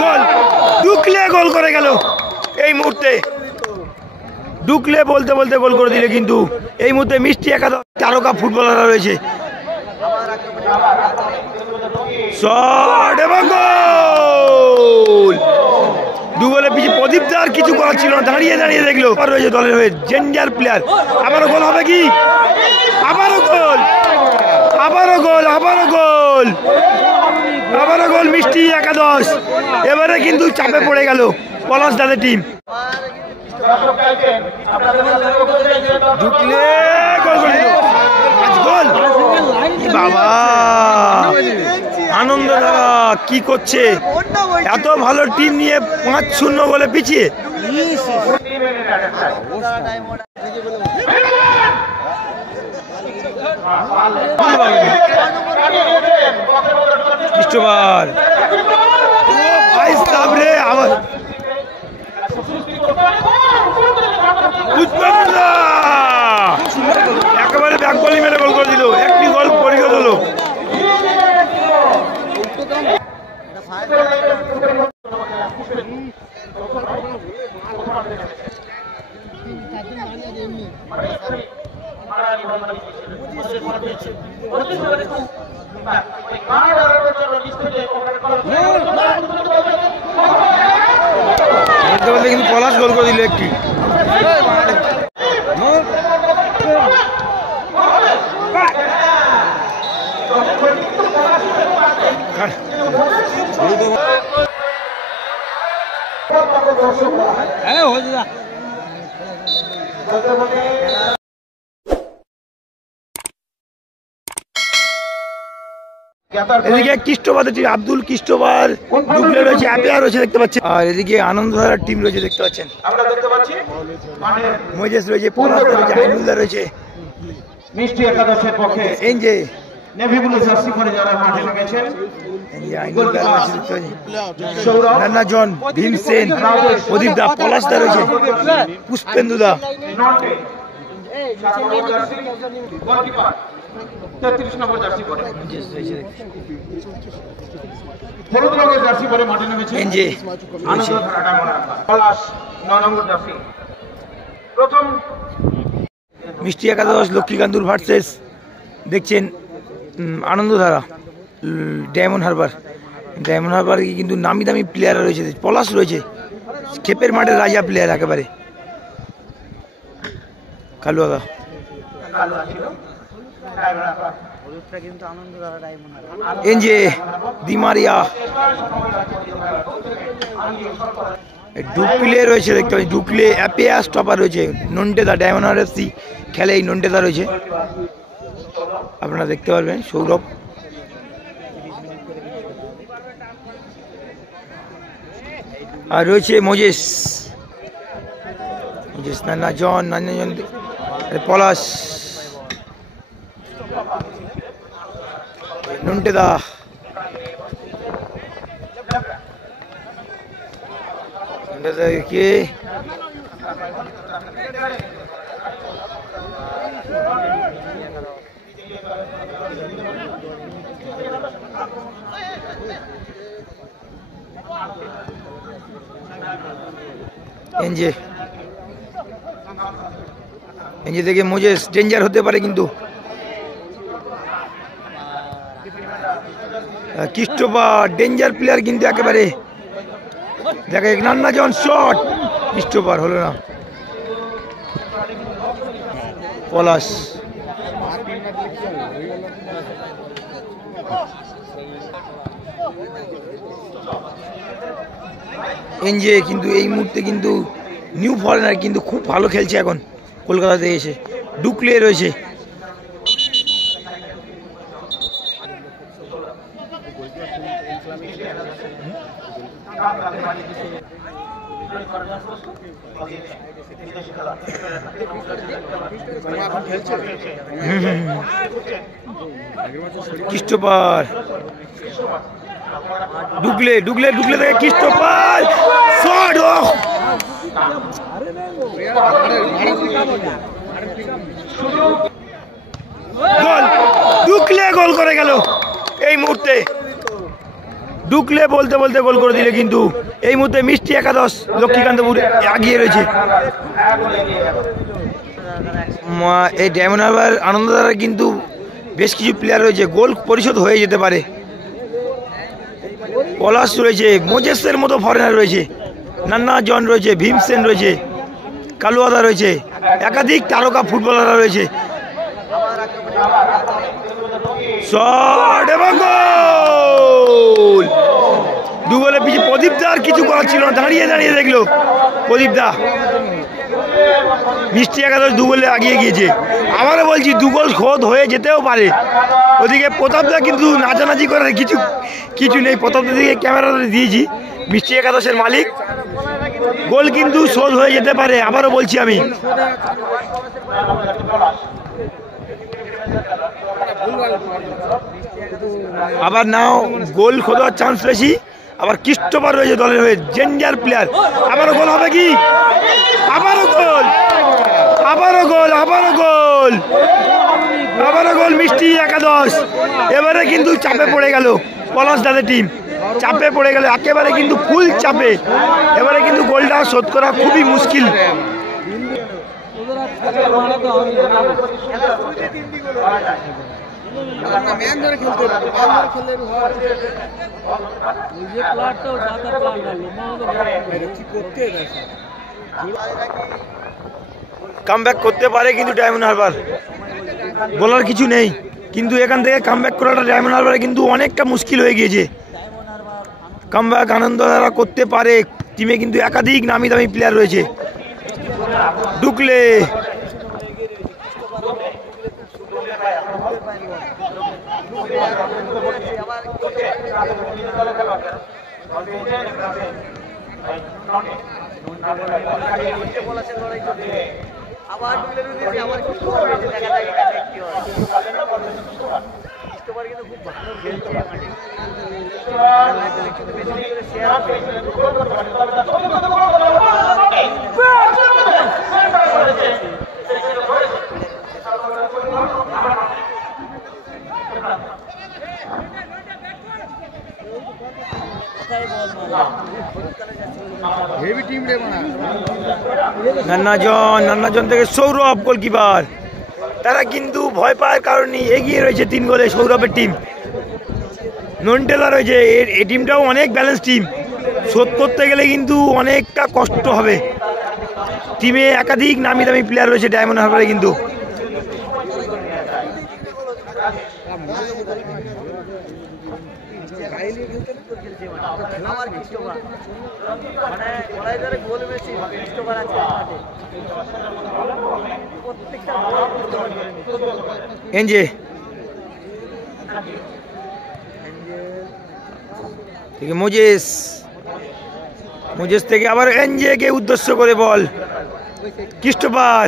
গোল, ডুকলে গোল করে গেল এই মুহূর্তে। ডুকলে বলতে বলতে গোল করে দিলে, কিন্তু এই মুহূর্তে মিষ্টি একাদশ তারকা ফুটবলাররা রয়েছে। শট এবং গোল। দু গোলে পিছিয়ে প্রদীপ দার কিছু করার ছিল না, দাঁড়িয়ে দাঁড়িয়ে দেখলো রয়েছে দলের হয়ে ডেঞ্জার প্লেয়ার। আবারও গোল হবে কি? আবারও গোল, আবারও গোল, আবারও গোল, আবারও গোল মিষ্টি একাদশ। এবারে কিন্তু চাপে পড়ে গেল পলাশ দাদের টিম। ঢুকলে গোল করে দিল, গোল। বাবা আনন্দধারা কি করছে? এত ভালো টিম নিয়ে 5-0 গোলে পিছিয়ে। খ্রিস্টবার আবার একেবারে ব্যাক বলি মেরে গোল করে দিল। একটি গোল পরিশোধ হলো। কিন্তু পলাশ গোল করে দিল একটি। এদিকে খ্রিস্টবাদের টিম আব্দুল খ্রিস্টবার ডুকলে রয়েছে, অ্যাপিয়ার রয়েছে দেখতে পাচ্ছেন। আর এদিকে আনন্দধারার টিম রয়েছে দেখতে পাচ্ছেন। মোজেস রয়েছে, পলাশ রয়েছে, আইনুল্লাহ রয়েছে। মিষ্টি একাদশের পক্ষে এই যে নেভি ব্লু জার্সি পরে যারা মাঠে নেমেছেন, নান্না জন, ভীম সেন, প্রদীপ দা, পলাশ দা রয়েছে, পুষ্পেন্দু দা। 33 নম্বর জার্সি পরে, হলুদ রঙের জার্সি পরে মাঠে নেমেছেন পলাশ 9 নম্বর জার্সি। প্রথম মিষ্টি একাদশ লক্ষ্মীকান্দুর ভার্সেস দেখছেন আনন্দধারা ডায়মন্ড হারবার। ডায়মন্ড হারবার কিন্তু নামি দামি প্লেয়ার রয়েছে, পলাশ রয়েছে, খেপের মাঠের রাজা প্লেয়ার একেবারে। কালুয়াদা এনজে দিমারিয়া, ডুকলে রয়েছে দেখতে পাচ্ছি, ডুকলে অ্যাপিয়া স্টপার রয়েছে, নন্টেদা ডায়মন্ড হারবার এফসি খেলে এই নন্টেদা রয়েছে, আপনারা দেখতে পারবেন। সৌরভ আর রয়েছে মোজেস, নান্না জন, পলাশ, নন্টেদা, কে এনজে থেকে মোজেস ডেঞ্জার হতে পারে, কিন্তু খ্রিস্টোফার ডেঞ্জার প্লেয়ার কিন্তু একেবারে। দেখা যাক নান্না জন শট, খ্রিস্টোফার হলো না। পলাশ এনজে কিন্তু এই মুহূর্তে কিন্তু নিউ ফরেনার কিন্তু খুব ভালো খেলছে এখন কলকাতাতে এসে। ডুকলে রয়েছে, খ্রিস্টোফার ডুকলে থেকে খ্রিস্টোফার শট, গোল, ডুকলে গোল করে গেল এই মুহূর্তে। ঢুকলে বলতে বলতে গোল করে দিলে, কিন্তু এই মুহূর্তে মিষ্টি একাদশ লক্ষ্মীকান্তপুর এগিয়ে রয়েছে। এই ডায়মন্ড হারবার আনন্দধারা কিন্তু বেশ কিছু প্লেয়ার রয়েছে, গোল পরিশোধ হয়ে যেতে পারে। পলাশ রয়েছে, মোজেসের মতো ফরেনার রয়েছে, নান্না জন রয়েছে, ভীমসেন রয়েছে, কালুয়াদা রয়েছে, একাধিক তারকা ফুটবলাররা রয়েছে। শট এবং গোল! দু গোলে পিছিয়ে প্রদীপ দা আর কিছু করার ছিল না, দাঁড়িয়ে দাঁড়িয়ে দেখলো প্রদীপ দা। মিষ্টি একাদশ দু গোলে এগিয়ে গিয়েছে। আবারও বলছি, দু গোল শোধ হয়ে যেতেও পারে। ওদিকে প্রতাপদা কিন্তু নাচানাচি করার কিছু নেই। প্রতাপদার দিকে ক্যামেরা দিয়েছি, মিষ্টি একাদশের মালিক। গোল কিন্তু শোধ হয়ে যেতে পারে, আবারও বলছি আমি। আবার নাও গোল খোঁজার চান্স বেশি। আবার ক্রিস্টোফার রয়েছে দলের হয়ে, জেঞ্জার প্লেয়ার। আবারও গোল হবে কি? আবারও গোল, আবারও গোল, আবারও গোল, আবারও গোল মিষ্টি একাদশ। এবারে কিন্তু চাপে পড়ে গেল পলাশ দাদের টিম, চাপে পড়ে গেল একেবারে, কিন্তু ফুল চাপে। এবারে কিন্তু গোলটা শোধ করা খুবই মুশকিল। কামব্যাক করতে পারে কিন্তু ডায়মন্ড হারবার, বলার কিছু নেই। কিন্তু এখান থেকে কামব্যাক করাটা ডায়মন্ড হারবারে কিন্তু অনেকটা মুশকিল হয়ে গিয়েছে। কামব্যাক আনন্দধারা করতে পারে, টিমে কিন্তু একাধিক নামি দামি প্লেয়ার রয়েছে। ঢুকলে নান্নাজন থেকে সৌরভ গোলকিপার। তারা কিন্তু ভয় পাওয়ার কারণে এগিয়ে রয়েছে 3 গোলে সৌরভের টিম। নন্টেলা রয়েছে, এই টিমটাও অনেক ব্যালেন্স টিম, শোধ করতে গেলে কিন্তু অনেকটা কষ্ট হবে। টিমে একাধিক নামি দামি প্লেয়ার রয়েছে ডায়মন্ড হারবারে কিন্তু। এনজে থেকে মোজেস থেকে আবার এনজেকে উদ্দেশ্য করে বল। ক্রিস্টোফার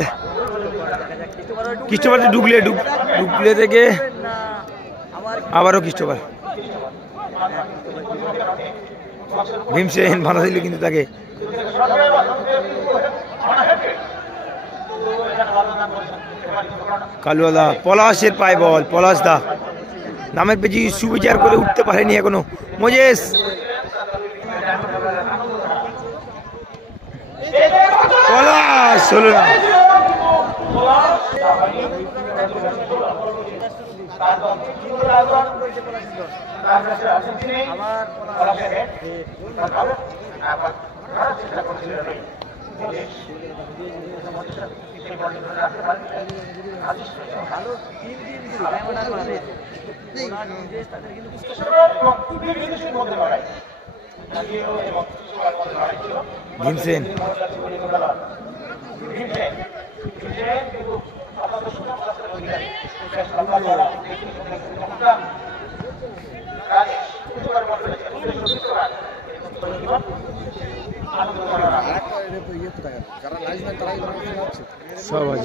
ঢুকলে থেকে আবারও ক্রিস্টোফার। ভীমসেন বাধা দিল কিন্তু তাকে। কালুয়ালা, পলাশের পায়ে বল। পলাশ দা নামের পেছি সুবিচার করে উঠতে পারেনি এখনো। মোজেস পলাশ হলো না। ভীমসেন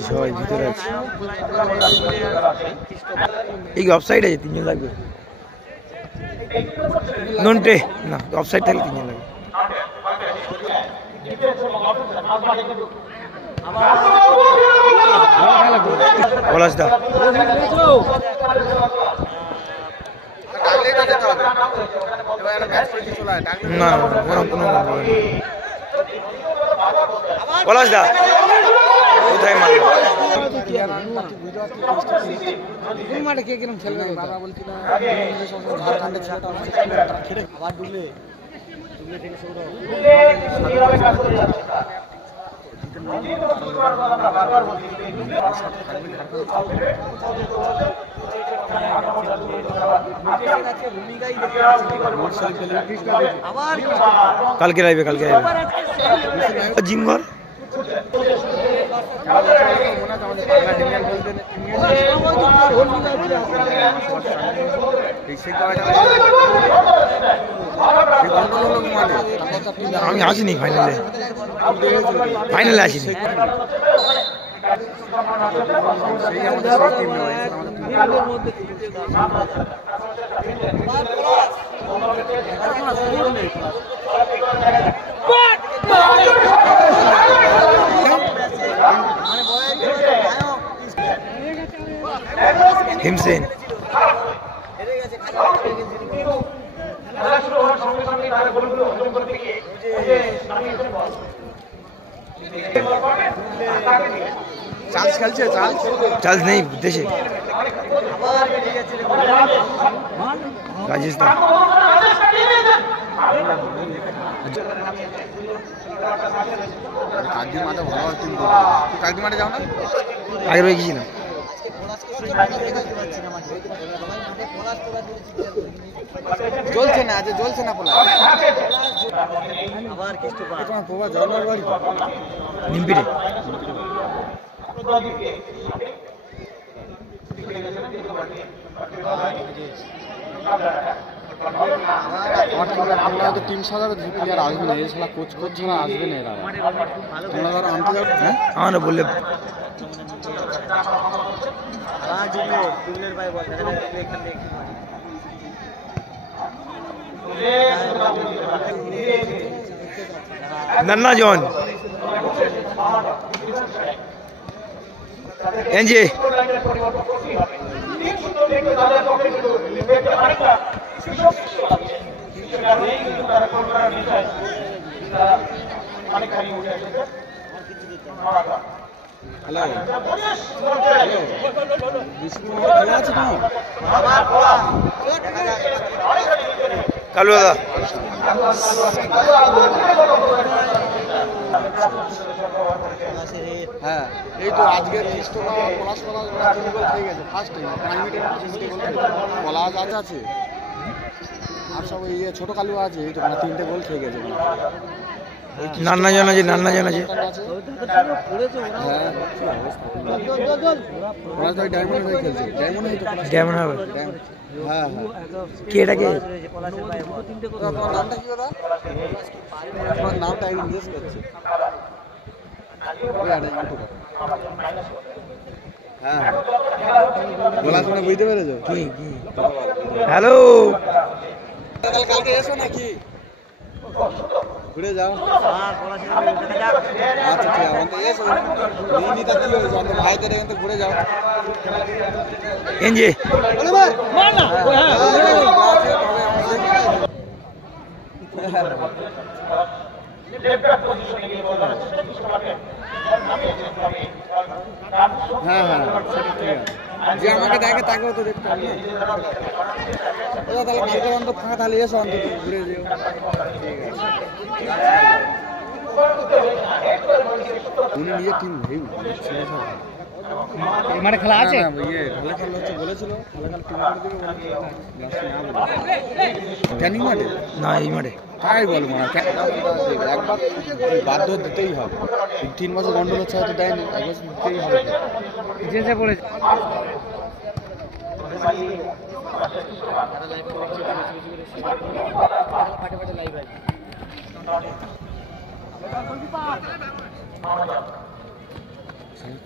সবাই ভিতরে আছে। এই অফসাইড আছে, 3 জন লাগবে। নন্টে না, অফসাইড থাকলে 3 জন লাগবে। পলাশ দা না কোনো পলাশ দা কোথায় মারলো মাঠে কে কিরম খেলবে বাবা বলছিল ঝাড়খণ্ডের ছেলেটা খেলে আবার ডুবলে থেকে শুরু কালকে আইবে জিমঘর আমি আসিনি ফাইনালে আসিনি হিমসেন চার্জ খেলছে চার্জ নেই দেশে রাজস্থান কাকদি মাঠে ভালো টিম কাকদি মাঠে যাও না আগের হয়ে গেছিলাম জ্বলছে না পোলা তোমার পোবা জলের বাড়ি নিমপিড়ে তো টিম সাজাবে প্লেয়ার আসবে না এই শালা কোচ ছাড়া আসবে না এরা তোমরা ধরো আনতে যাবে হ্যাঁ আমার বললে नन्ना जॉन एनजे হ্যালো খেলা আছে কি কালু দাদা হ্যাঁ এই তো আজকের খ্রিস্টরা পলাশ তিন গোল খেয়ে গেছে ফার্স্ট টাইম পলাশ আছে আর সব ইয়ে ছোটো কালু আছে এই তো তিনটে গোল খেয়ে গেছে नाना जान আছে नाना जान আছে হ্যাঁ পলাশ ভাই ডায়মন্ড হয়ে খেলছে ডায়মন্ড হবে হ্যাঁ কে এটা কে তোমার নামটা কি ওরা তোমার নামটা একদিন জিজ্ঞেস করছে হ্যাঁ বলা শুনে বুঝতে পেরেছো কি হ্যালো কালকে এসো নাকি ঘুরে যাও আচ্ছা ঠিক আছে এসো নিনিটা কি হয়েছে আমাদের ভাইদের এখান থেকে ঘুরে যাও এনজে হ্যাঁ হ্যাঁ সেটা ঠিক আছে যে আমাকে দেখে তাকেও তো দেখতে হবে তাহলে কালকে অন্তত ফাঁকা তাহলে এসো অন্তত ঘুরে যেও উনি নিজের টিম হেই মানে খেলা আছে ইয়ে ভালো খেলা হচ্ছে বলেছিল ভালো খেলা টিম করে দেবে ক্যানিং মাঠে না এই মাঠে তাই বল মানে একবার বাধ্য দিতেই হবে 3 বছর গন্ডল হচ্ছে হয়তো দেয়নি এক বছর দিতেই হবে যে বলেছে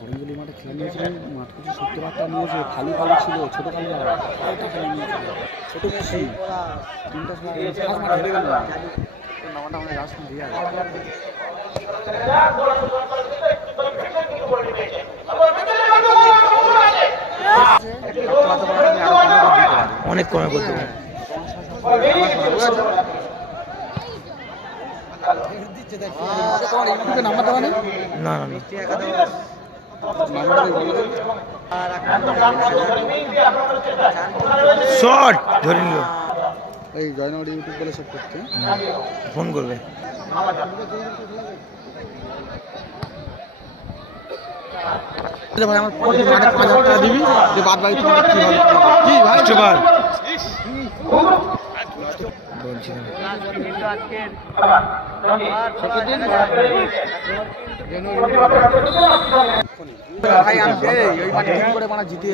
করিমগলি মাঠে খেলা নিয়েছিল মাঠ কিছু 70-80 নিয়েছে খালি ছিল ছোটো খালি খেলা নিয়েছিল ছোটো মেসি 3টা মাঠ হেরে গেল নামাটা আমাদের রাস্তা দিয়ে অনেক কমে করতে তোমার ইউটিউবে নাম্বার দেওয়া নেই? না শর্ট ধরে নিল, এই জয়নগর ইউটিউব বলে সব করতে ফোন করবে। ভাই আমার 5,000 টাকা দিবি, যে বাদ বাকি তোমার কি হবে কি ভাই? চুপার ভাই আমি ওই মাঠে ঠিক করে মানে জিতে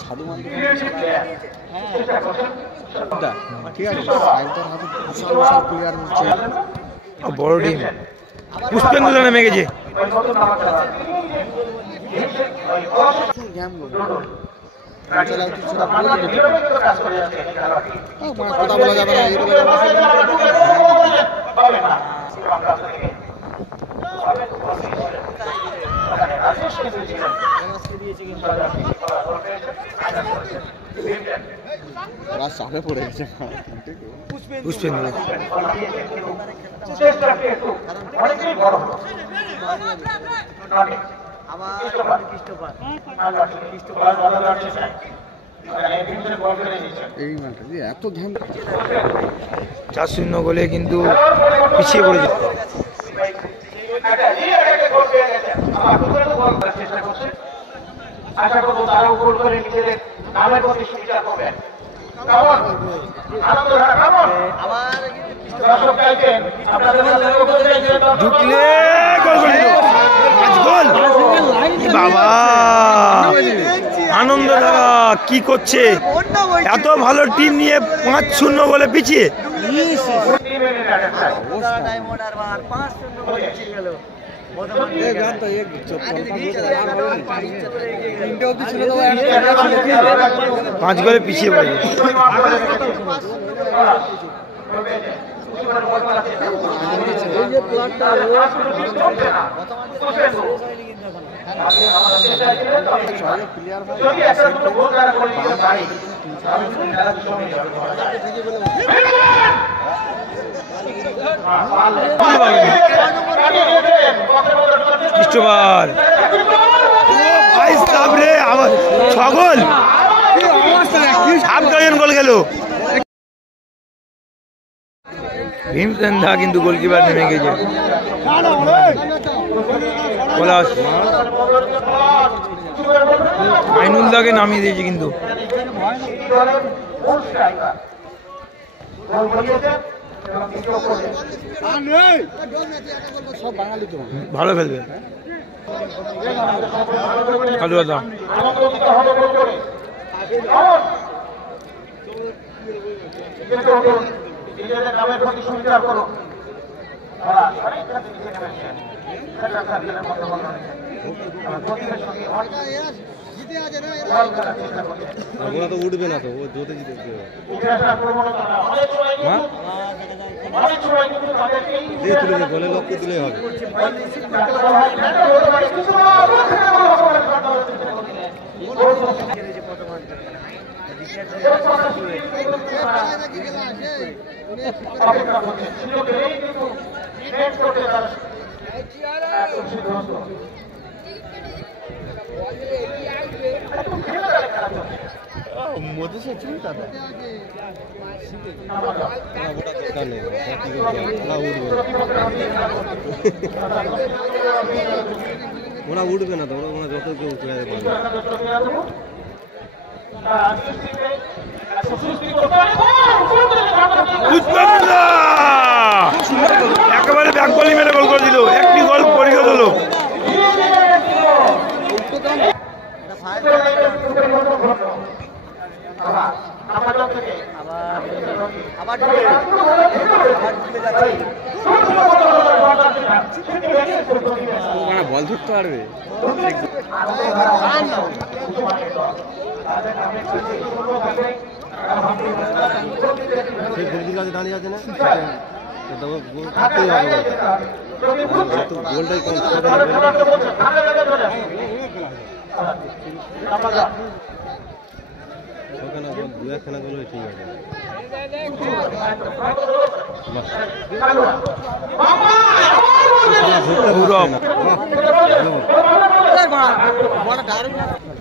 সাধু মান্ডি ঠিক আছে। সাইডটার হাতে বিশাল বিশাল প্লেয়ার হচ্ছে, বড় টিম। পুষ্পেন্দু নেমে গেছে। গেম কথা বলা যাবে না, এই চাপে পড়ে গেছে। পুষ্পেন্দু এই মাঠে এত ধ্যান 4-0 গোলে কিন্তু পিছিয়ে পড়েছে। আশা করবো তারাও গোল করে নিজেদের নামের প্রতি সুবিচার করবেন। কেমন আনন্দধারা কেমন দর্শক চাইছেন আপনাদের ঢুকলে গোল করে দিল। 5 গোল বাবা, আনন্দধারা কি করছে? এত ভালো টিম নিয়ে 5-0 গোলে পিছিয়ে। পাঁচ গোলে পিছিয়ে পড়ে। খ্রিস্টোফার 6 গোল, 7 ডজন গোল গেল। ভীমসেন্দা কিন্তু গোলকিপার নেমে গেছে। আইনুল্লাহকে নামিয়ে দিয়েছে কিন্তু। ভালো খেলবে কালু দাদা। নিজেদের নামের প্রতি সুবিচার করুন। ওরা তো উঠবে না, তো ও জোতে জিতে গোলে লক্ষ্য দিলেই হবে। ওরা উঠবে না, তো ওরা যত কেউ উঠে যাবে। একেবারে ব্যাক বলি মেরে গোল করে দিল। একটি গোল পরিশোধ হলো। বল ধরতে পারবে। দাঁড়িয়ে আছে না, গোলটাই কম।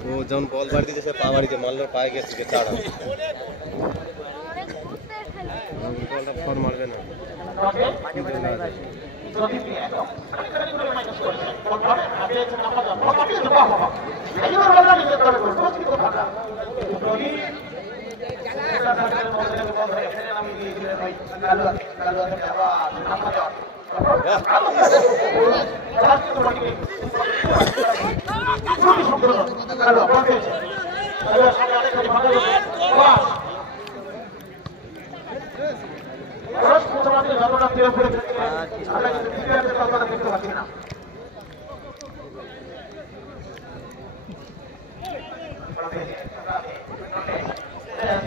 ও যখন বল বাড়ি দিয়েছে পা বাড়িতে মারলো পায়ে গেছে চাড়া বলটা ফোন মারবে না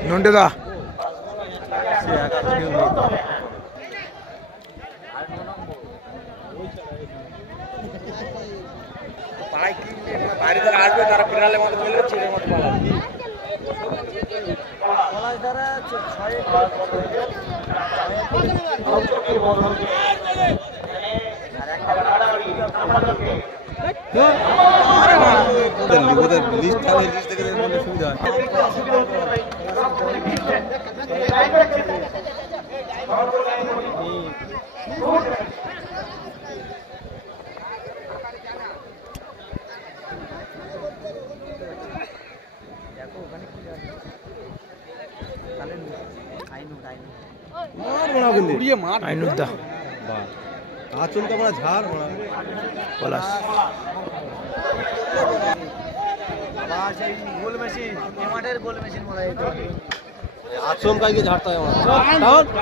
নন্টেদা বাইরে থেকে আসবে তারা বিড়ালের মতো বললে চিড়ের মতো পালাবে আইনুদ্দা আচমকা মারা ঝাড় মারা পলাশ আচমকা গিয়ে ঝাড়তে হয় আমার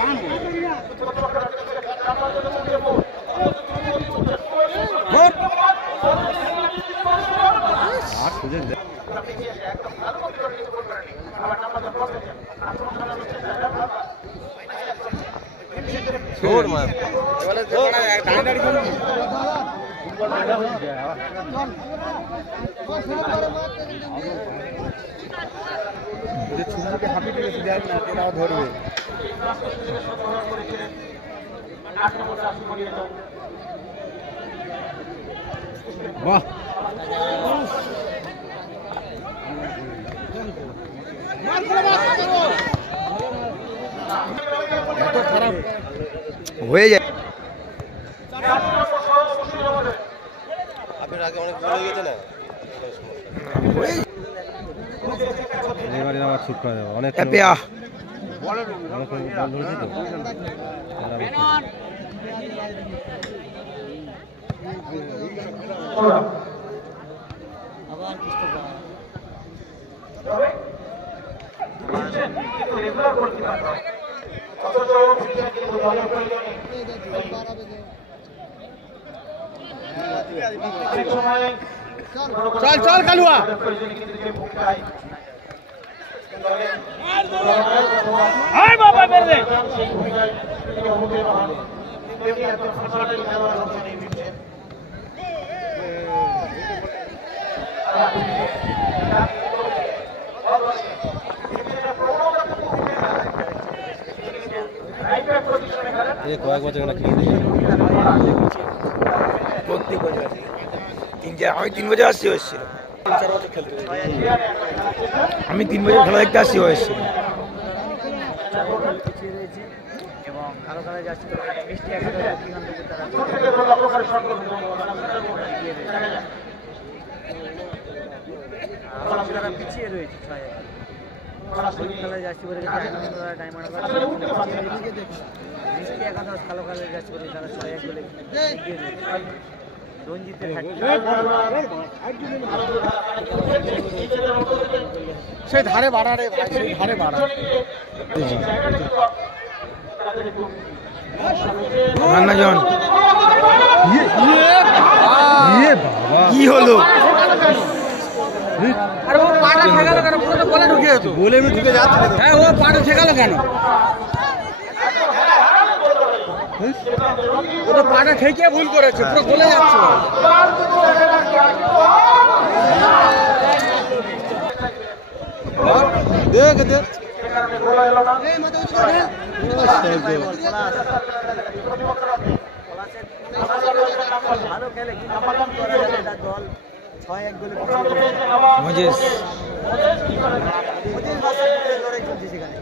আর সুযোগ দেয় छोड़ मार হাঁপি থেকে দেখ না তোরা ধরবে বাহ এত খারাপ হয়ে যায় আপনার আগে অনেক ভুল হয়ে গেছে না এবারে আবার ঠিক করে দেবো অনেক হ্যাপিয়া বল ধরেছে তো আবার কিছু চল চল কালুয়া আয় বাবা বেরে কয়েক বছর না খেলে প্রত্যেক বছর আমি 3 বছর আসছি হয়েছিল আমি 3 বছর খেলা দেখতে আসছি হয়েছিল এবং কালো কালো যাচ্ছে মিষ্টি একটা তারা পিছিয়ে রয়েছে খেলায় যাচ্ছি বলে ডায়মন্ড মিষ্টি একাদশ কালো কালো যাচ্ছে বলে তারা 6-1 বলে রঞ্জিতের সেই ধারে বাড়া রে ভাই সেই ধারে বাড়া রান্নাজন কি হলো আরে ও পাটা ঠেকালো কেন পুরো বলে ঢুকে যেত বলে আমি ঢুকে যাচ্ছি হ্যাঁ ও পাটা ঠেকালো কেন ও তো পাটা ঠেকিয়ে ভুল করেছে পুরো বলে যাচ্ছে সে কারণে গোল এলো না। ভালো খেলে কিন্তু দল 6-1 গোলে মজেস লড়াই চলছে সেখানে।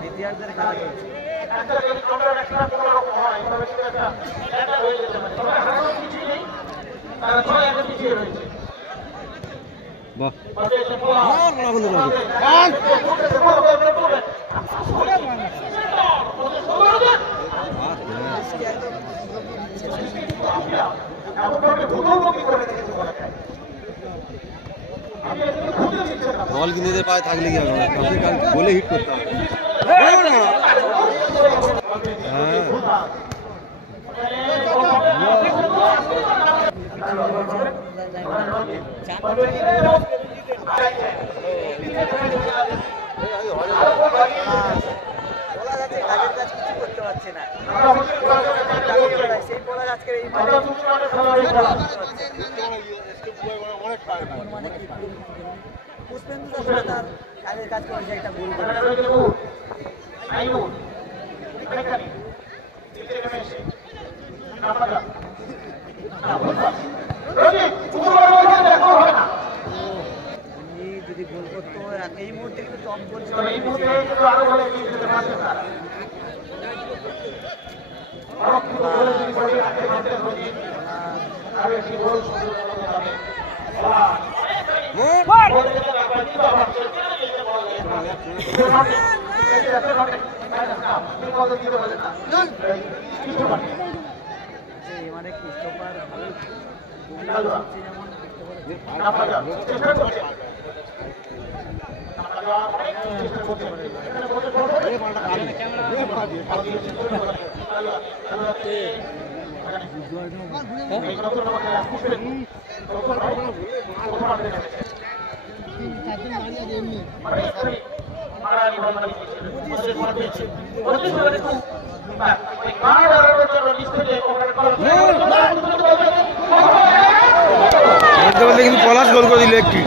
দ্বিতীয়ার্ধের খেলা চলছে। বল কিন্তু পায়ে থাকলে কি হবে, বলে হিট করতে হবে। করতে পারছে না সেই বলার আজকে এই পুষ্পেন্দু তার কাজের কাজ করেছে একটা গোল যদি গোল করতো এই মুহূর্তে কিন্তু টপ বলছে মানে ক্রিস্টোফার কিন্তু পলাশ গোল করে দিল একটি,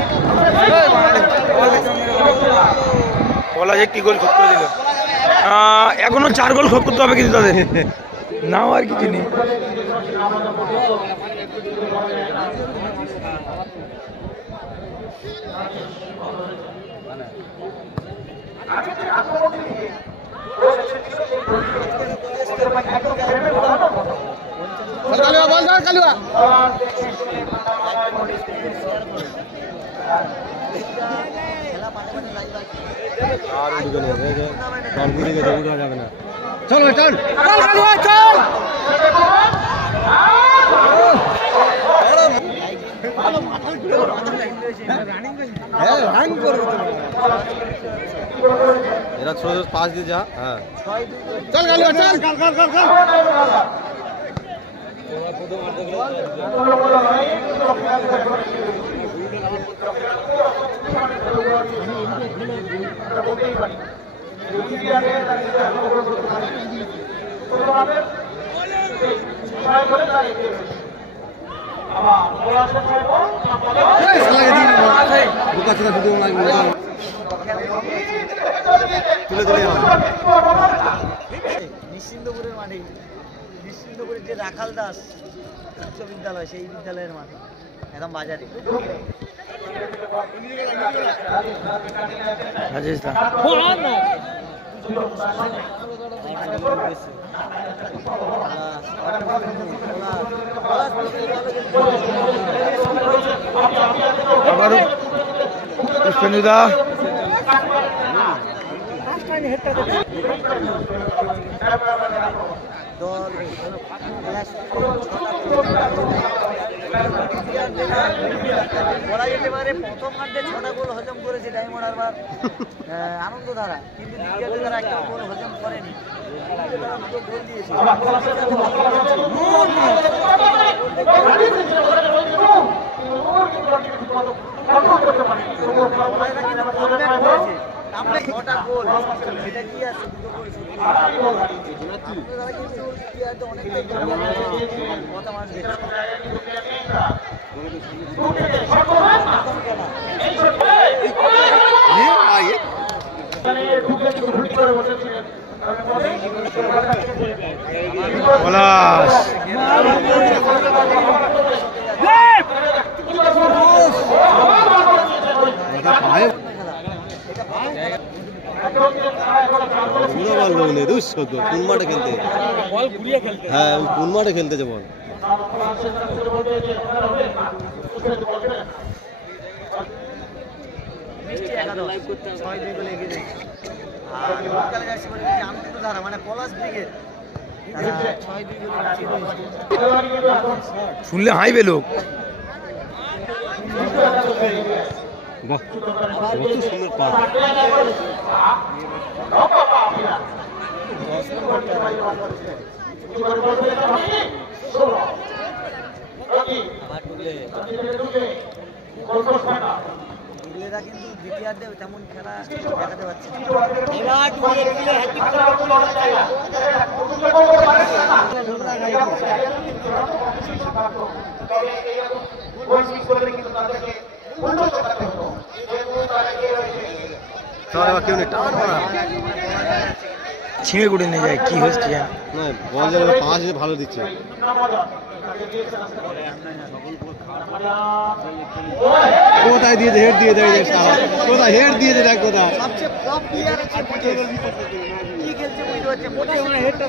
পলাশ একটি গোল খোঁজ করে দিল। এখনো 4 গোল খোঁজ করতে হবে কিন্তু তাদের, নাও আর কিছু নেই। চল চল এরা ছোট পাস দিয়ে যা। হ্যাঁ চল গালুয়া চল নিশ্চিন্তপুরের মাঠে, নিশ্চিন্তপুরের যে রাখাল দাস উচ্চ বিদ্যালয় সেই বিদ্যালয়ের মাঠে একদম বাজারে। আবারও পুষ্পেন্দুদা দল বলা যেতে পারে প্রথম হার্ডে 6টা গোল হজম করেছে ডায়মন্ড হারবার আনন্দধারা, কিন্তু দ্বিতীয় তারা একটা গোল হজম করেনি, তারা 2 গোল দিয়েছে। পলাশ কোন মাঠে খেলতে হ্যাঁ কোন মাঠে খেলতেছে বল মিষ্টি একাদশ 6-2 গোলে এগিয়ে যায়। আর লোকাল জার্সি বলে দিচ্ছে আনন্দধারা মানে পলাশ ব্রিগেড তারা 6-2 গোলে জিতে রয়েছে। শুনলে হাইবে লোক। বাহ কত সুন্দর পা আবার ডুবলেরা কিন্তু দ্বিতীয়ার্ধে তেমন খেলা দেখাতে পারছে না। কেউ নেই টান মারা ছিঁড়ে গুড়ে নিয়ে যায় কি হচ্ছে জান না বল যেন পাঁচ ভালো দিচ্ছে কোথায় দিয়েছে হেড দিয়ে দেয় কোথায় হেড দিয়েছে দেখ কোথায় সবচেয়ে ফ্লপ প্লেয়ার হচ্ছে মোজেস। কি খেলছে বুঝতে পারছে মোজেস হেডটা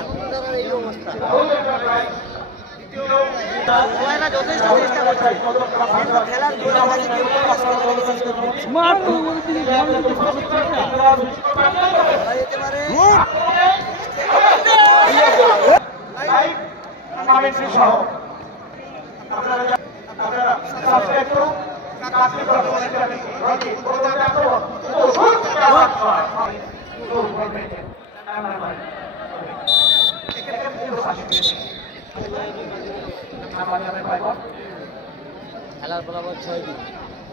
আনন্দধারার এই অবস্থা। ওরা যথেষ্ট চেষ্টা করছে কিন্তু খেলার জোরে কাছে কেউ পাস করে শেষ করতে পারছে না। বলা যেতে পারে খেলার ফলাফল 6-2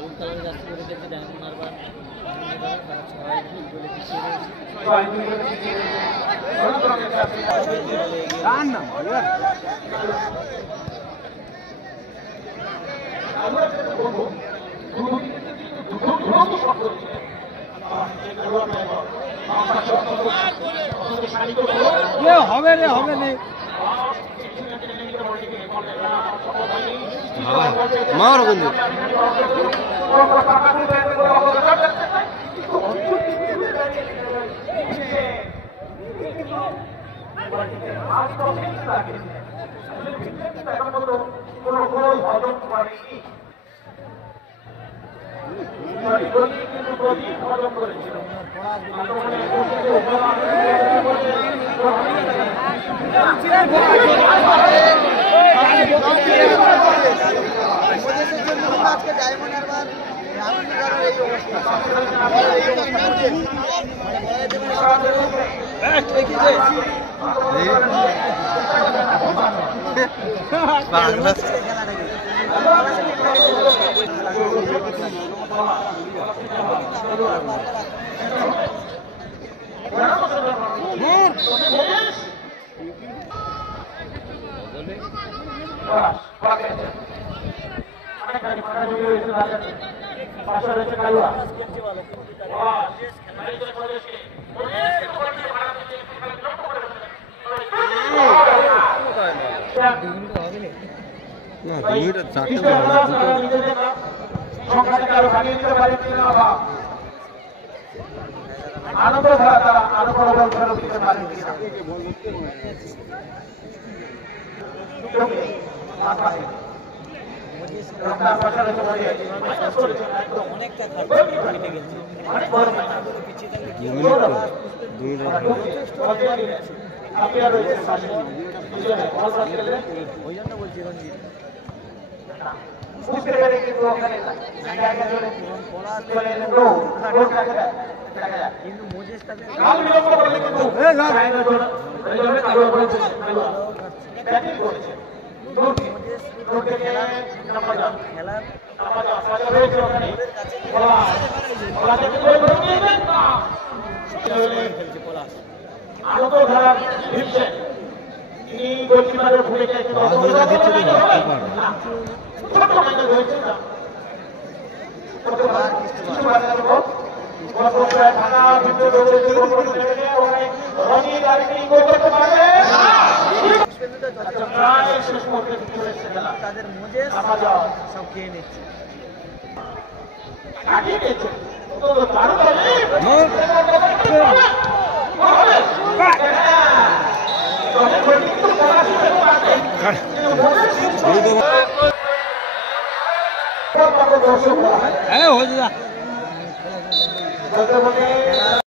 লোকাল জার্সি করে খেলছে ডায়মন্ড হারবার তারা 6-2 গোলে পিছিয়ে হবে রে হবে রে মারো কিন্তু মোজেসের জন্য আজকে ডায়মন্ড হারবার আনন্দধারার এই অবস্থা। মানে বলা যেতে না 2 মিনিট 4টা আনন্দধারা তারা আরো বড় বল ফেরত দিতে পারেন কিনা অনেকটা ওই জন্য বলছি রঞ্জিত কিন্তু মোজেস তাদের খেলার তিনি গোলকিপারের ভূমিকা একটু ছোট মাইনে হয়েছে না কিছু বাচ্চা লোক গোলপোস্টায় থাকা ভিতরে দৌড়েছে গোলপোস্ট লেগে ওখানে রনি গাড়ি গোল করতে পারবে প্রায় শেষ মুহূর্তে চলে এসেছে খেলা তাদের মজে সব খেয়ে নিচ্ছে কাটিয়ে নিয়েছে তো দারুণ হ্যাঁ হয়ে যা বলতে